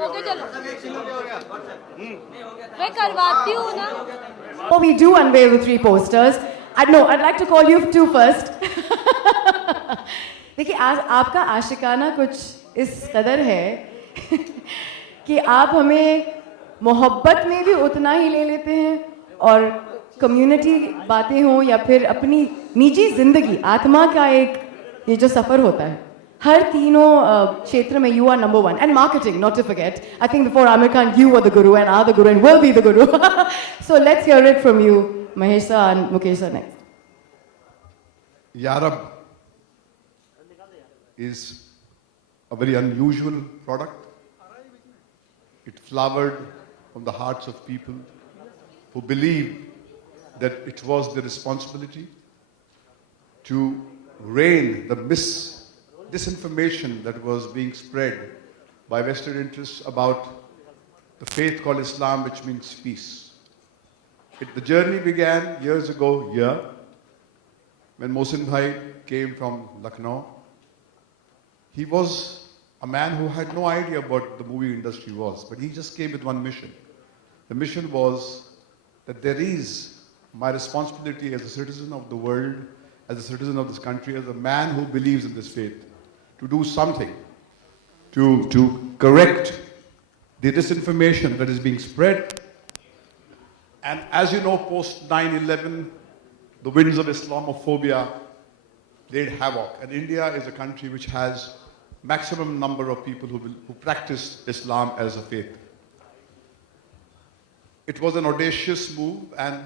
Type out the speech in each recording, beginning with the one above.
Okay चलो मैं करवाती हूँ ना. Oh, we do unveil the 3 posters. No, I'd like to call you 2 first. देखिए आपका आशिकाना कुछ इस कदर है कि आप हमें मोहब्बत में भी उतना ही ले लेते हैं और कम्युनिटी बातें हों या फिर अपनी निजी जिंदगी आत्मा का एक ये जो सफ़र होता है हर तीनों क्षेत्र में you are number 1 and marketing not to forget. I think before Amir Khan you were the guru and are the guru and will be the guru. So let's hear it from you, Mahesh sir and Mukesh sir next. Yarab is a very unusual product. It flowered from the hearts of people who believe that it was their responsibility to rein the disinformation that was being spread by Western interests about the faith called Islam, which means peace. The journey began years ago here, when Mohsin Bhai came from Lucknow. He was a man who had no idea what the movie industry was, but he just came with one mission. The mission was that there is my responsibility as a citizen of the world, as a citizen of this country, as a man who believes in this faith, to do something to correct the disinformation that is being spread. And as you know, post 9/11, the winds of Islamophobia laid havoc. And India is a country which has maximum number of people who practice Islam as a faith. It was an audacious move, and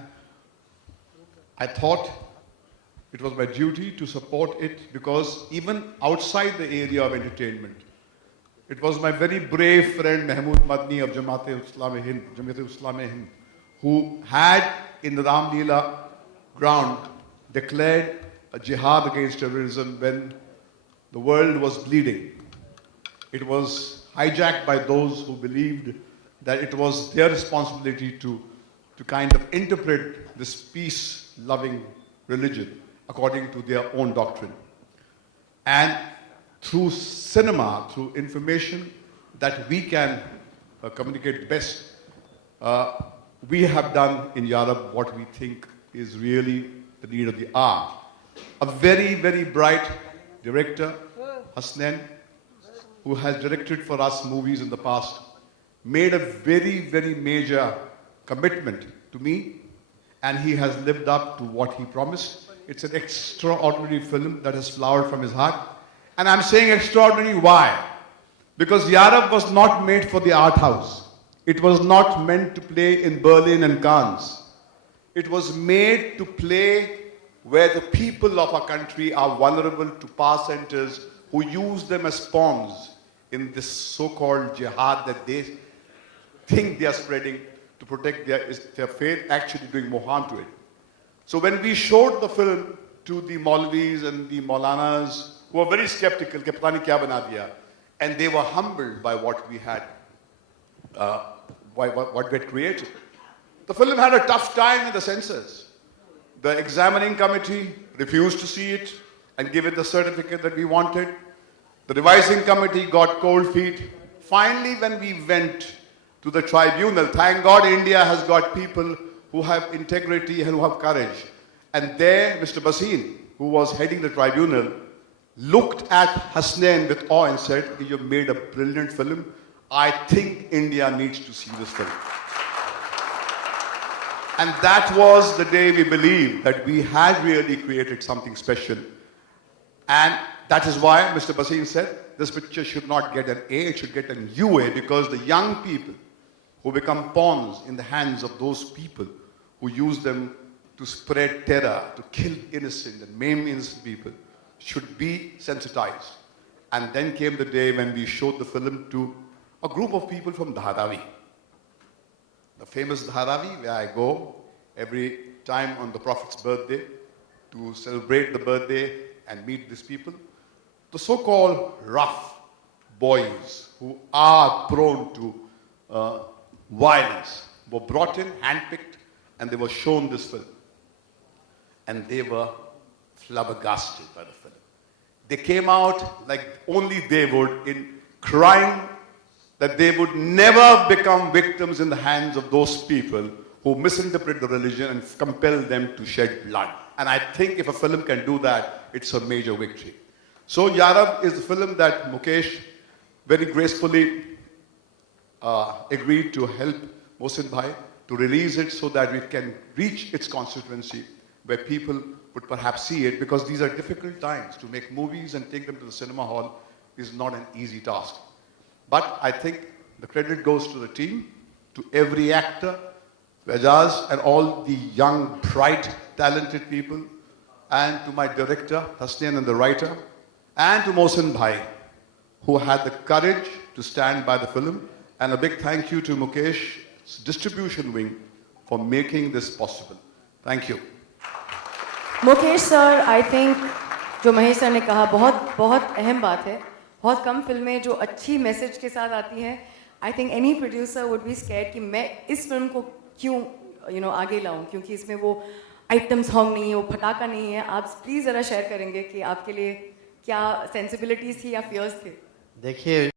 I thought it was my duty to support it, because even outside the area of entertainment, it was my very brave friend Mahmood Madni of Jamaat-e-Islam-e-Hind, who had in the Ram Leela ground declared a jihad against terrorism when the world was bleeding. It was hijacked by those who believed that it was their responsibility to kind of interpret this peace-loving religion according to their own doctrine. And through cinema, through information that we can communicate best, we have done in Yarab what we think is really the need of the hour. A very, very bright director, Hasnain, who has directed for us movies in the past, made a very, very major commitment to me, and he has lived up to what he promised. It's an extraordinary film that has flowered from his heart. And I'm saying extraordinary, why? Because Yarab was not made for the art house. It was not meant to play in Berlin and Cannes. It was made to play where the people of our country are vulnerable to power centers who use them as pawns in this so-called jihad that they think they are spreading to protect their faith, actually doing more harm to it. So when we showed the film to the Maulvis and the Maulanas, who were very skeptical, ke pata nahi kya bana diya, and they were humbled by what we had, what we had created. The film had a tough time in the censors. The examining committee refused to see it and give it the certificate that we wanted. The revising committee got cold feet. Finally, when we went to the tribunal, thank God India has got people who have integrity and who have courage. And there, Mr. Bhasin, who was heading the tribunal, looked at Hasnain with awe and said, "You've made a brilliant film. I think India needs to see this film." And that was the day we believed that we had really created something special. And that is why Mr. Bhasin said, this picture should not get an A, it should get an UA, because the young people who become pawns in the hands of those people who use them to spread terror, to kill innocent and maim innocent people, should be sensitized. And then came the day when we showed the film to a group of people from Dharavi. The famous Dharavi, where I go every time on the Prophet's birthday to celebrate the birthday and meet these people. The so-called rough boys who are prone to violence were brought in, handpicked, and they were shown this film. And they were flabbergasted by the film. They came out like only they would, in crying that they would never become victims in the hands of those people who misinterpret the religion and compel them to shed blood. And I think if a film can do that, it's a major victory. So Yarab is the film that Mukesh very gracefully agreed to help Mohsin Bhai to release it so that we can reach its constituency where people would perhaps see it, because these are difficult times. To make movies and take them to the cinema hall is not an easy task. But I think the credit goes to the team, to every actor, to Ajaz and all the young, bright, talented people, and to my director, Hasnain, and the writer, and to Mohsin Bhai, who had the courage to stand by the film. And a big thank you to Mukesh's distribution wing for making this possible. Thank you. Mukesh sir, I think जो Mahesh sir ने कहा बहुत बहुत अहम बात है. बहुत कम फिल्में जो अच्छी मैसेज के साथ आती हैं. I think any producer would be scared कि मैं इस फिल्म को क्यों आगे लाऊं, क्योंकि इसमें वो आइटम सॉन्ग नहीं है, वो फटाका नहीं है. आप प्लीज़ ज़रा शेयर करेंगे कि आपके लिए क्या सेंसिबिलिटीज़ थी या फियर्स थे? देखिए